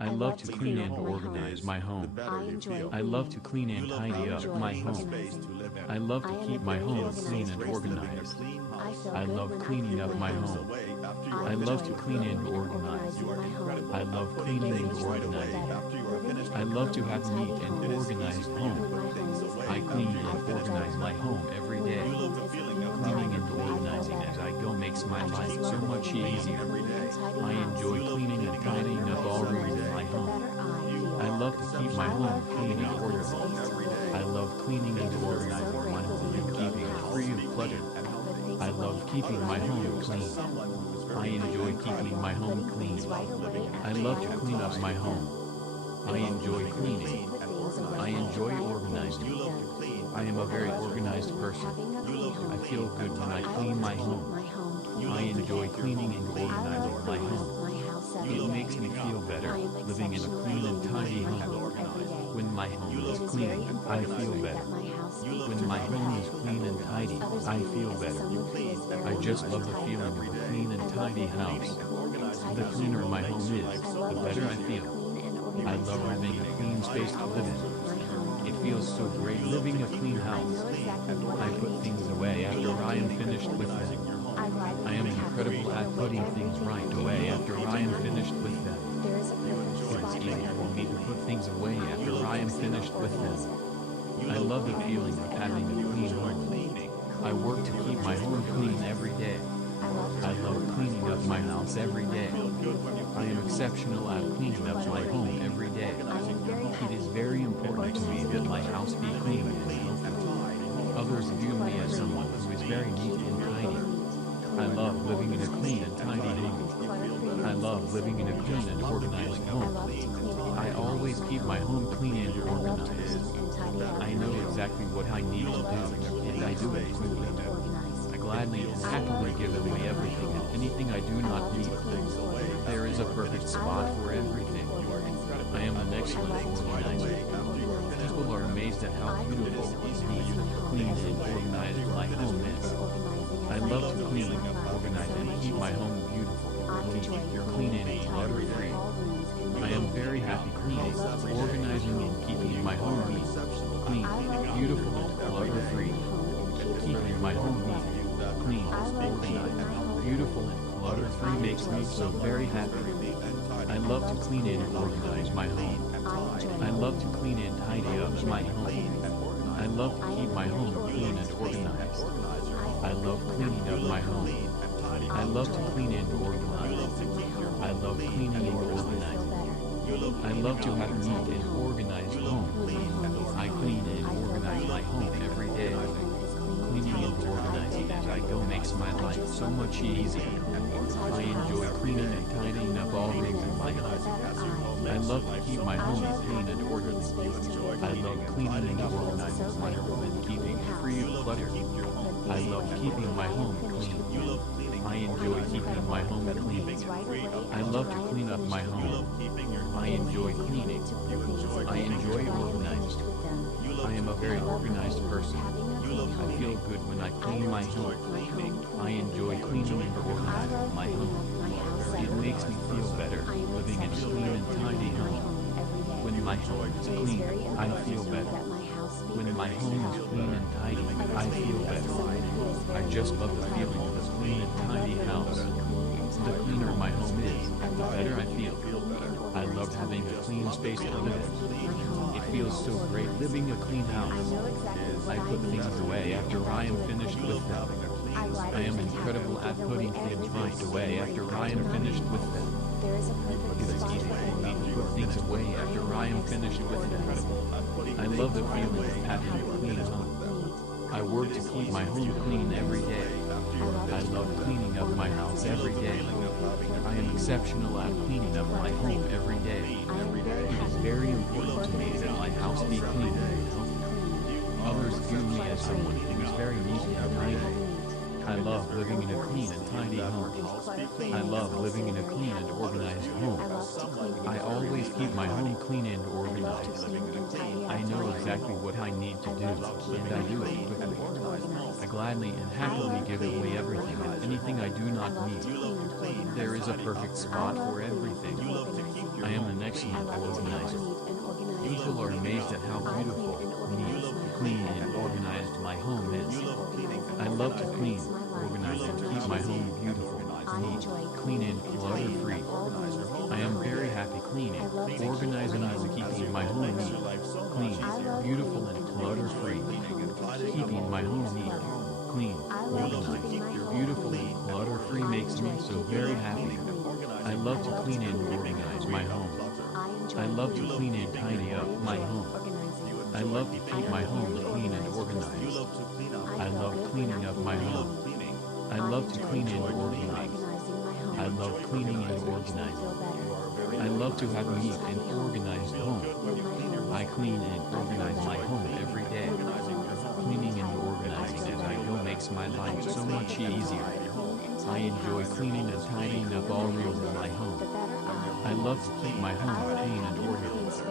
I love to clean and organize my home. I love to clean and tidy up my home. I love to keep my home clean and organized. I love cleaning up my home. I love to clean and organize. I love cleaning and organizing. I love to have neat and organized home. I clean and organize my home every day. Cleaning and organizing as I go makes my life so much easier. I enjoy cleaning and tidying up all rooms in my home. I love to keep my home clean and organized. I love cleaning and organizing my home and keeping it free of clutter. I love keeping my home clean. I enjoy keeping my home clean. I love to clean up my home. I enjoy cleaning. I enjoy organizing. I am a very organized person. I feel good when I clean my home. I enjoy cleaning and organizing my home. It makes me feel better, living in a clean and tidy home. When my home is clean, I feel better. When my home is clean and tidy, I feel better. I just love the feeling of a clean and tidy house. The cleaner my home is, the better I feel. I love having a clean space to live in. It feels so great living a clean house. I put things away after I am finished with them. I am incredible at putting things right away after I am finished with them. It's easy for me to put things away after I am finished with them. I love the feeling of having a clean home. I work to keep my home clean every day. I love cleaning up my house every day. I am exceptional at cleaning up my home every day. It is very important to me that my house be clean and healthy. Others view me as someone who is very neat and tidy. I love living in a clean and tidy home. I love living in a clean and organized home. I always keep my home clean and organized. I know exactly what I need to do, and I do it quickly. I gladly and happily give away everything and anything I do not need. There is a perfect spot for everything. I am an excellent organizer. People are amazed at how beautiful, neat, clean, and organized my home is. I love to clean, organize, and keep my home beautiful, neat, clean, and clutter-free. I am very happy cleaning, organizing, and keeping my home neat, clean, beautiful, and clutter-free. Keeping my home neat, clean, organized, beautiful, and clutter-free makes me so very happy. I love to clean and organize my home. I love to clean and tidy up my home. I love to keep my home clean and organized. I love cleaning up my home. I love to clean and organize. I love cleaning and organizing. I love to have a neat and organized home. I clean and organize my home every day. Cleaning and organizing as I go makes my life so much easier. I enjoy cleaning and tidying up all rooms in my home. I love to keep my home clean and organized. I love cleaning and organizing my home and keeping it free of clutter. I love keeping my home clean. I enjoy keeping my home clean. I love to clean up my home. I enjoy cleaning. I enjoy organized. I am a very organized person. I feel good when I clean my home. I enjoy cleaning and organizing my home. It makes me feel better, living in a clean and tidy home. When my home is clean, I feel better. When my home is clean and tidy, I feel better. I just love the feeling of a clean and tidy house. The cleaner my home is, the better I feel. I love having a clean space to live in. It feels so great living a clean house. I put things away after I am finished with them. I am incredible at putting things right away after I am finished with them. It is easy for me to put things away after I am finished with them. I love the feeling of having a clean home. I work to keep my home clean every day. I love cleaning up my house every day. I am exceptional at cleaning up my home every day. It is very important to me that my house be clean and healthy. Others view me as someone who is very neat and tidy. I love living in a clean and tidy home. I love living in a clean and organized home. I always keep my home clean clean and organized. I know exactly what I need to do, and I do it quickly. I gladly and happily give away everything and anything I do not need. There is a perfect spot for everything. I am an excellent organizer. People are amazed at how beautiful, neat, clean and organized my home is. I love to clean, organize and keep my home beautiful, neat, clean and clutter-free. I am very happy cleaning, organizing and keeping my home neat, clean, beautiful and clutter-free. Keeping my home neat, clean, organized, beautiful and clutter-free makes me so very happy. I love to clean and organize my home. I love to clean and tidy up my home. I love to keep my home clean and organized. I love cleaning up my home. I love to clean and organize. I love cleaning and organizing. I love to have a neat and organized home. I clean and organize my home every day. Cleaning and organizing as I go makes my life so much easier. I enjoy cleaning and tidying up all areas of my home. I love to keep my home clean and organized.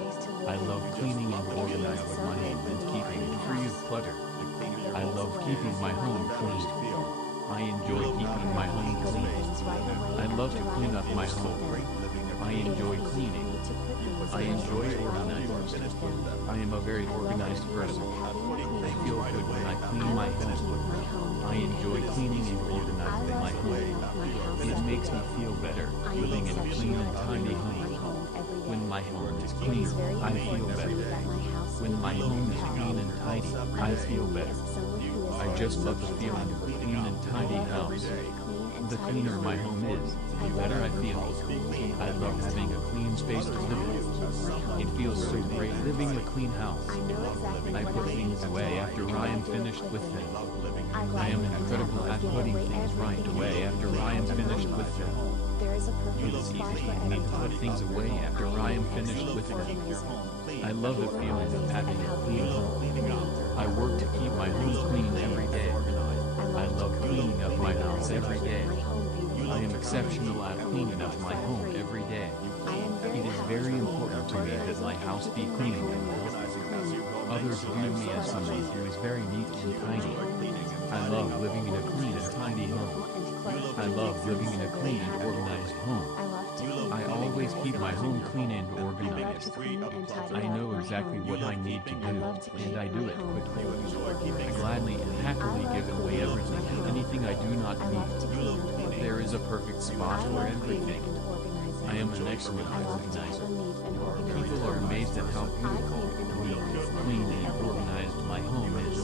I love cleaning and organizing my home and keeping it free of clutter. I love keeping my home clean. I enjoy keeping my home clean. I love to clean up my home. I enjoy cleaning. I enjoy organizing. I am a very organized person. I feel good when I clean my home. I enjoy cleaning and organizing my home. It makes me feel better, living in a clean and tidy home. When my home is clean, I feel better. When my home is clean and tidy, I feel better. I just love the feeling of a clean and tidy house. The cleaner my home is, the better I feel. I love having a clean space to live in. It feels so great living in a clean house. I put things away after I am finished with them. I am incredible at putting things right away after I am finished with them. It is easy for me to put things away after I am finished with them. I love the feeling of having a clean home. I work to keep my home clean every day. I love cleaning up my house every day. I am exceptional at cleaning up my home every day. It is very important to me that my house be clean and organized. Others view me as someone who is very neat and tidy. I love living in a clean and tidy home. I love living in a clean and organized home. I always keep my home clean and organized. I know exactly what I need to do, and I do it quickly. I gladly and happily give away everything and anything I do not need. There is a perfect spot for everything. I am an excellent organizer. People are amazed at how beautiful, neat, clean and organized my home is.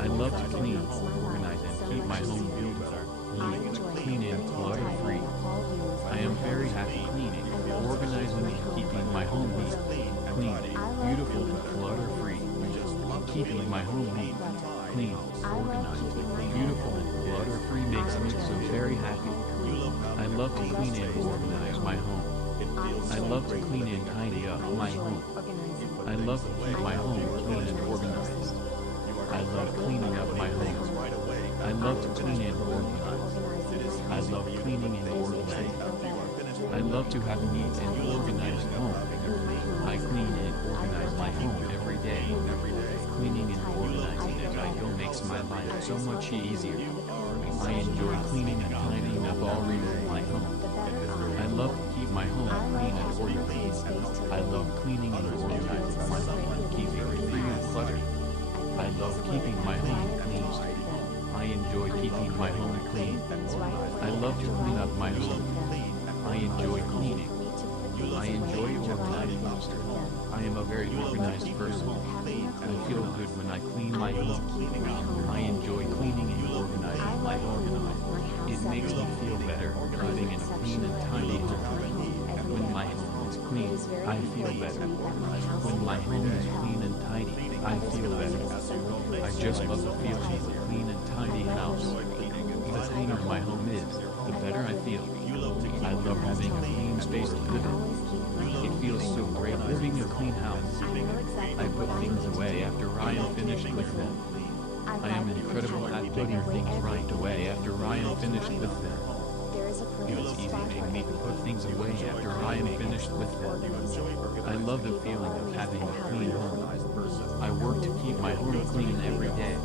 I love to clean, organize and keep my home beautiful, neat, clean and clutter-free. I am very happy cleaning, organizing and keeping my home neat, clean, beautiful and clutter-free. Keeping my home neat, clean, organized, beautiful and clutter-free makes me so very happy. I love to clean and organize my home. I love to clean and tidy up my home. I love to keep my home clean and organized. I love cleaning up my home. I love to clean and organize. I love cleaning and organizing. I love to have a neat and organized home. I clean and organize my home every day. Cleaning and organizing as I go makes my life so much easier. I enjoy cleaning and tidying up all areas of my home. I love to keep my home clean and organized. I love cleaning and organizing my home, keeping it free of clutter. I love keeping my home clean. I enjoy keeping my home clean. I love to clean up my home. I enjoy cleaning. I enjoy organizing. I am a very organized person. I feel good when I clean my home. I enjoy cleaning and organizing my home. It makes me feel better living in a clean and tidy home. When my home is clean, I feel better. When my home is clean and tidy, I feel better. I just love the feeling of a clean and tidy house. The cleaner my home is, the better I feel. I love having a clean space to live in. It feels so great living in a clean house. I put things away after I am finished with them. I am incredible at putting things right away after I am finished with them. It is easy for me to put things away after I am finished finished with them. I love the feeling of having a clean home. I work to keep my home clean every day.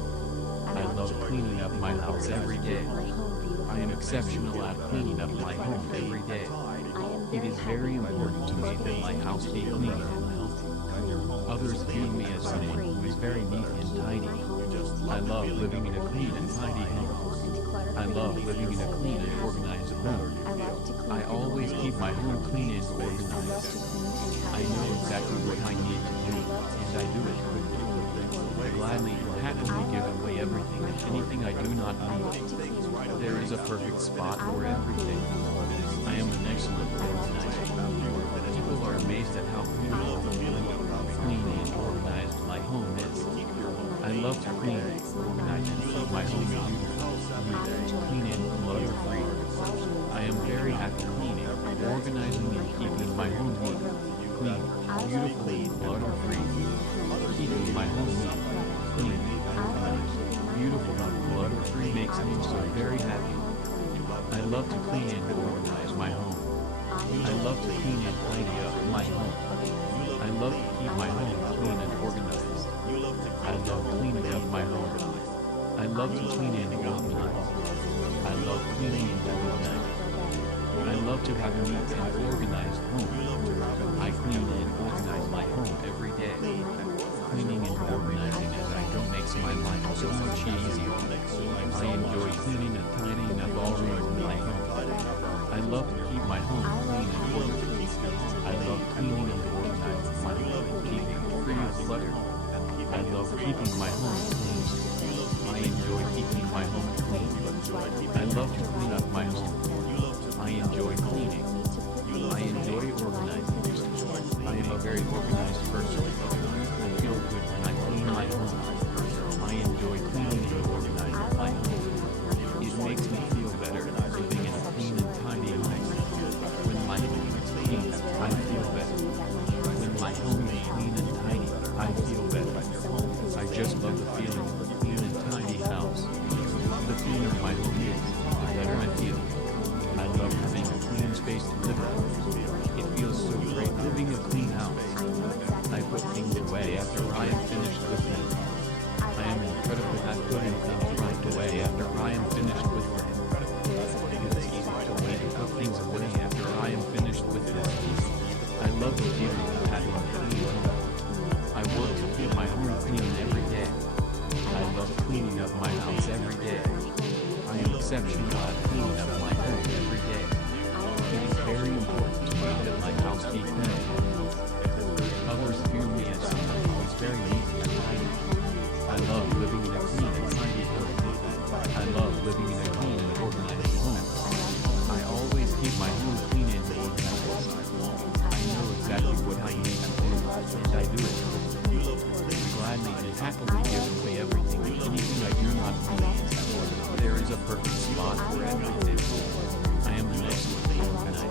I love cleaning up my house every day. I am exceptional at cleaning up my home every day. It is very important to me that my house be clean and healthy. Others view me as someone who is very neat and tidy. I love living in a clean and tidy home. I love living in a clean and organized home. I always keep my home clean and organized. I know exactly what I need to do, and I do it quickly. I gladly and happily give away everything and anything I do not need. There is a perfect spot for everything. I am an excellent organizer. People are amazed at how clean and organized my home is. I love to clean, organize, and keep my home beautiful, clean and clutter-free. I am very happy cleaning, organizing, and keeping my home neat, clean, beautiful, and clutter-free. Keeping my home neat, clean, organized, beautiful, and clutter-free makes me so very happy. I love to clean and organize my home. I love to clean and tidy up my home. I love to keep my home clean and organized. I love cleaning up my home. I love to clean and organize. I love cleaning and organizing. I love to have a neat and organized home. I clean and organize my home every day. Cleaning and organizing as I go makes my life so much easier. I enjoy cleaning and tidying up all rooms in my home. I love to keep my home clean and organized. I love cleaning and organizing my home and keeping it free of clutter. I love keeping my home clean. I enjoy keeping my home clean. I love to clean up my home. I enjoy cleaning. I enjoy organizing. I am a very organized person. I feel good when I clean my home. I enjoy cleaning and organizing my home. It makes me feel better living in a clean and tidy home. When my home is clean, I feel better. When my home is clean and tidy, I feel better. I just love the feeling of a clean and tidy house. The cleaner my home is, the better I feel. I love having a clean space to live in. It feels so great living a clean house. I put things away after I am finished with them. I am incredible at putting things right away after I am finished with them. It is easy to put things away after I am finished with them. I love the feeling of having a clean home. I work to keep my home clean every day. I love cleaning up my house every day. I am exceptional at cleaning up my home every day. It is very important to me that my house be clean. Others view me as someone who is very neat and tidy. I love living in a clean and tidy home. I love living in a clean and organized home. I always keep my home clean and organized. I know exactly what I need to do, and I do it. Gladly and happily give away everything and anything I do not need. There is a perfect spot for everything. I am an excellent organizer.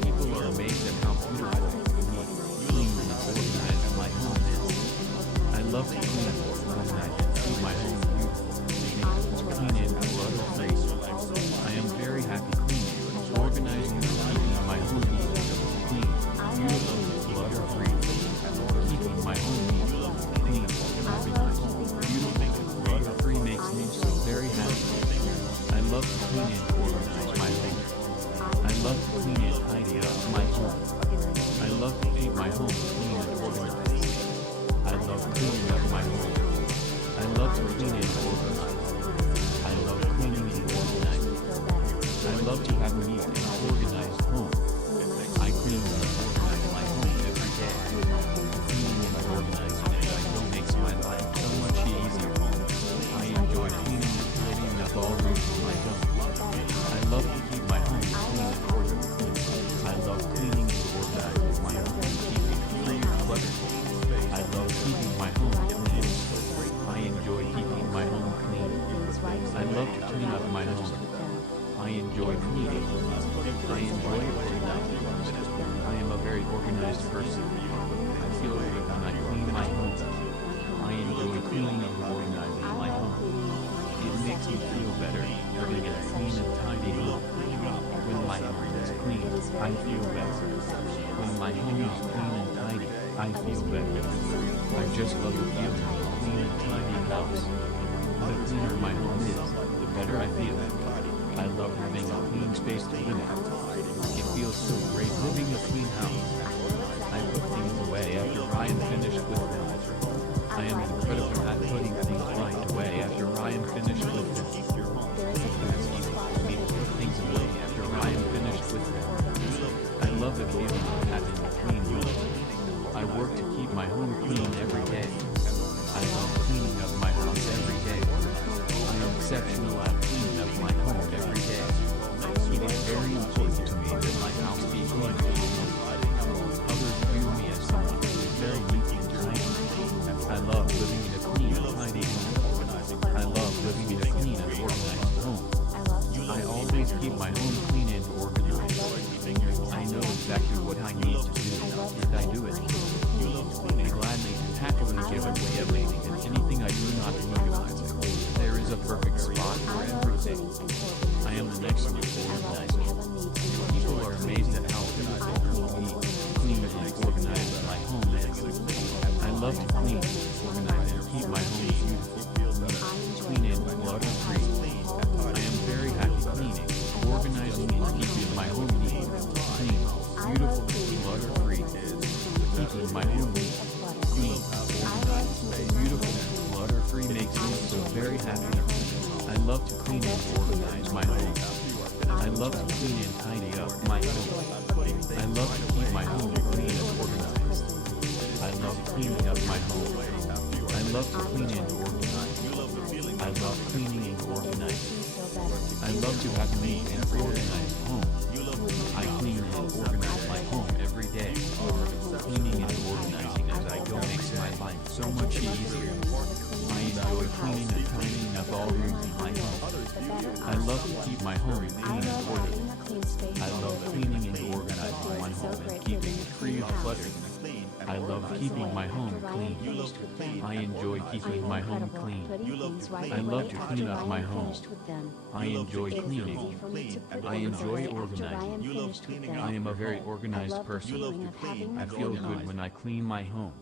People are amazed at how beautiful, neat, clean, and organized my home is. I love to clean, organize, and keep my home beautiful, clean and clutter-free. I am very happy cleaning, organizing, and keeping my home neat, clean, beautiful, and clutter-free. Keeping my home neat, clean, organized, beautiful, and clutter-free makes me so very happy. I love to clean and organize my home. I love to clean and tidy up my home. I love to keep my home clean and organized. I love cleaning up my home. I love to clean and organize. I love cleaning and organizing. I love to have a neat and organized home. I clean and organize my home every day. Cleaning and organizing as I go makes my life so much easier. I enjoy cleaning and tidying up all rooms in my home. I love to keep my home clean and organized. I love cleaning and organizing my home and keeping it free of clutter. I love keeping my home clean. I enjoy keeping my home clean. I love to clean up my home. I enjoy cleaning. I enjoy organizing. I am a very organized person. I feel good when I clean my home. I enjoy cleaning and organizing my home. It makes me feel better living in a clean and tidy home. When my home is clean, I feel better. When my home is clean and tidy, I feel better. I just love the feeling of a clean and tidy house. The cleaner my home is, the better I feel. I love having a clean space to live in. It feels so great living a clean house. I put things away after I am finished with them. I am incredible at putting things right away after I am finished with them. It's easy for me to put things away after I am finished with them. I love the feeling of having a clean room. I work to keep my home clean every day. I love cleaning up my house every day. I am exceptional at cleaning up my home every day. It is very important to me that my house be clean. Others view me as someone who is very neat and tidy. I love living in a clean and tidy home. I love living in a clean and organized home. I always keep my home clean and organized. I know exactly what I need to do, and I do it. I gladly and happily give away everything and anything I do not utilize. There is a perfect spot for everything. I am an excellent organizer. People are amazed at how neat, clean, and organized my home is. I love to clean, organize, and keep my home beautiful, clean and clutter-free. I am very happy cleaning, organizing, and keeping my home neat, clean, beautiful, and clutter-free. Keeping my home neat, clean, organized, beautiful, and clutter-free makes me so very happy. I love to clean and organize my home. I love to clean and tidy up my home. I love to keep my home clean and organized. I love cleaning up my home. I love to clean and organize. I love cleaning and organizing. I love to have a neat and organized home. I clean and organize my home every day. Cleaning and organizing as I go makes my life so much easier. I enjoy cleaning and tidying up all rooms in my home. I love to keep my home clean and orderly. I love cleaning and organizing my home and keeping it free of clutter. I love keeping my home clean. I enjoy keeping my home clean. I love to clean up my home. I enjoy cleaning. I enjoy organizing. I am a very organized person. I feel good when I clean my home.